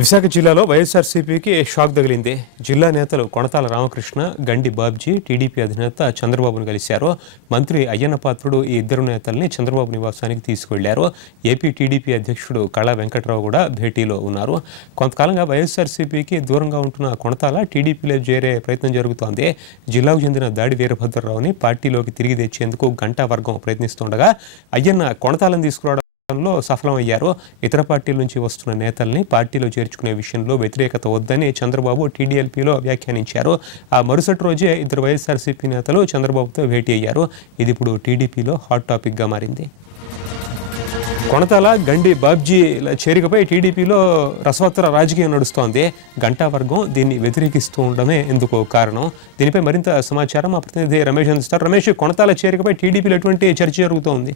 విశాఖ జిల్లాలో వైఎస్ఆర్సీపీకి షాక్ తగిలింది. జిల్లా నేతలు కొణతాల రామకృష్ణ, గండి బాబ్జీ టీడీపీ అధినేత చంద్రబాబును కలిశారు. మంత్రి అయ్యన్న పాత్రుడు ఈ ఇద్దరు నేతల్ని చంద్రబాబు నివాసానికి తీసుకువెళ్లారు. ఏపీ టీడీపీ అధ్యక్షుడు కళా వెంకట్రావు కూడా భేటీలో ఉన్నారు. కొంతకాలంగా వైఎస్ఆర్సీపీకి దూరంగా ఉంటున్న కొణతాల టీడీపీలో చేరే ప్రయత్నం జరుగుతోంది. జిల్లాకు చెందిన దాడి వీరభద్రరావుని పార్టీలోకి తిరిగి తెచ్చేందుకు గంటా వర్గం ప్రయత్నిస్తుండగా అయ్యన్న కొణతాలను తీసుకురావడం సఫలమయ్యారు. ఇతర పార్టీల నుంచి వస్తున్న నేతల్ని పార్టీలో చేర్చుకునే విషయంలో వ్యతిరేకత వద్దని చంద్రబాబు టీడీఎల్పీలో వ్యాఖ్యానించారు. ఆ మరుసటి రోజే ఇద్దరు వైఎస్ఆర్సీపీ నేతలు చంద్రబాబుతో భేటీ అయ్యారు. ఇది ఇప్పుడు టీడీపీలో హాట్ టాపిక్గా మారింది. కొణతాల, గండి బాబ్జీల చేరికపై టీడీపీలో రసవత్తర రాజకీయం నడుస్తోంది. గంటా వర్గం దీన్ని వ్యతిరేకిస్తూ ఉండడమే ఎందుకు కారణం? దీనిపై మరింత సమాచారం మా ప్రతినిధి రమేష్ అందిస్తారు. రమేష్, కొణతాల చేరికపై టీడీపీలో ఎటువంటి చర్చ జరుగుతోంది?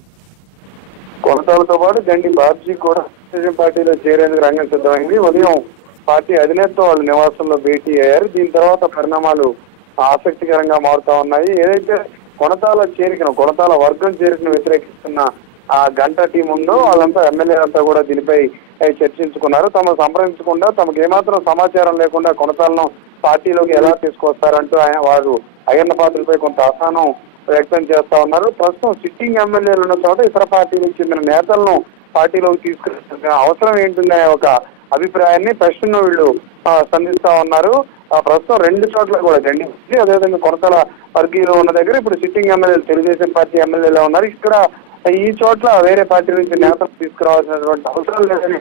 కొనసాగుతో పాటు గండి బాబ్జీ కూడా తెలుగుదేశం పార్టీలో చేరేందుకు రంగం సిద్ధమైంది. ఉదయం పార్టీ అధినేతతో వాళ్ళ నివాసంలో భేటీ అయ్యారు. దీని తర్వాత పరిణామాలు ఆసక్తికరంగా మారుతా ఉన్నాయి. ఏదైతే కొణతాల వర్గం చేరికను వ్యతిరేకిస్తున్న ఆ గంట టీం ఉందో వాళ్ళంతా ఎమ్మెల్యేలంతా కూడా దీనిపై చర్చించుకున్నారు. తమ సంప్రదించకుండా, తమకు ఏమాత్రం సమాచారం లేకుండా కొణతాలను పార్టీలోకి ఎలా తీసుకొస్తారంటూ వారు అయ్యన్న పాత్రపై కొంత అసహనం వ్యక్తం చేస్తా ఉన్నారు. ప్రస్తుతం సిట్టింగ్ ఎమ్మెల్యేలు ఉన్న చోట ఇతర పార్టీ నుంచి చెందిన నేతలను పార్టీలోకి తీసుకునే అవసరం ఏంటనే ఒక అభిప్రాయాన్ని ప్రశ్నను వీళ్ళు సంధిస్తా ఉన్నారు. ప్రస్తుతం రెండు చోట్ల కూడా గండి అదేవిధంగా కొణతాల వర్గీయులు ఉన్న దగ్గర ఇప్పుడు సిట్టింగ్ ఎమ్మెల్యేలు తెలుగుదేశం పార్టీ ఎమ్మెల్యేలు ఉన్నారు. ఇక్కడ ఈ చోట్ల వేరే పార్టీ నుంచి నేతలు తీసుకురావాల్సినటువంటి అవసరం లేదని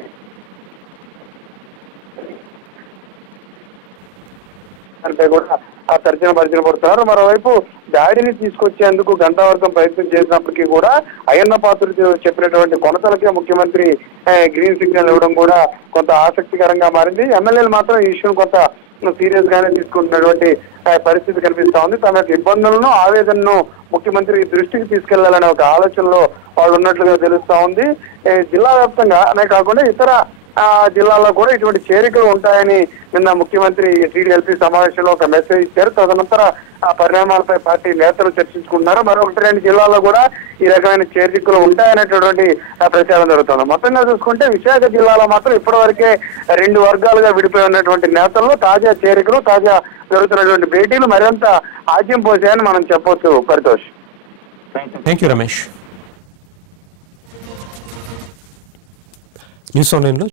దానిపై కూడా తర్జన పడుతున్నారు. మరోవైపు దాడిని తీసుకొచ్చేందుకు గంటా వర్గం ప్రయత్నం చేసినప్పటికీ కూడా అయ్యన్న పాత్రుడు చెప్పినటువంటి కొణతలకే ముఖ్యమంత్రి గ్రీన్ సిగ్నల్ ఇవ్వడం కూడా కొంత ఆసక్తికరంగా మారింది. ఎమ్మెల్యేలు మాత్రం ఈ ఇష్యూను కొంత సీరియస్ గానే తీసుకుంటున్నటువంటి పరిస్థితి కనిపిస్తా ఉంది. తమ యొక్క ఇబ్బందులను, ఆవేదనను ముఖ్యమంత్రి దృష్టికి తీసుకెళ్లాలనే ఒక ఆలోచనలో వాళ్ళు ఉన్నట్లుగా తెలుస్తా ఉంది. జిల్లా వ్యాప్తంగానే కాకుండా ఇతర జిల్లాల్లో కూడా ఇటువంటి చేరికలు ఉంటాయని నిన్న ముఖ్యమంత్రి టీడీఎల్పీ సమావేశంలో ఒక మెసేజ్ ఇచ్చారు. తదనంతర ఆ పరిణామాలపై పార్టీ నేతలు చర్చించుకుంటున్నారు. మరొకటి రెండు జిల్లాల్లో కూడా ఈ రకమైన చేరికలు ఉంటాయనేటటువంటి ప్రచారం జరుగుతుంది. మొత్తంగా చూసుకుంటే విశాఖ జిల్లాలో మాత్రం ఇప్పటివరకే రెండు వర్గాలుగా విడిపోయి ఉన్నటువంటి నేతల్లో తాజా చేరికలు, తాజా జరుగుతున్నటువంటి భేటీలు మరింత ఆజ్యం పోసాయని మనం చెప్పొచ్చు. Paritosh. Thank you Ramesh. News ఆన్లైన్లో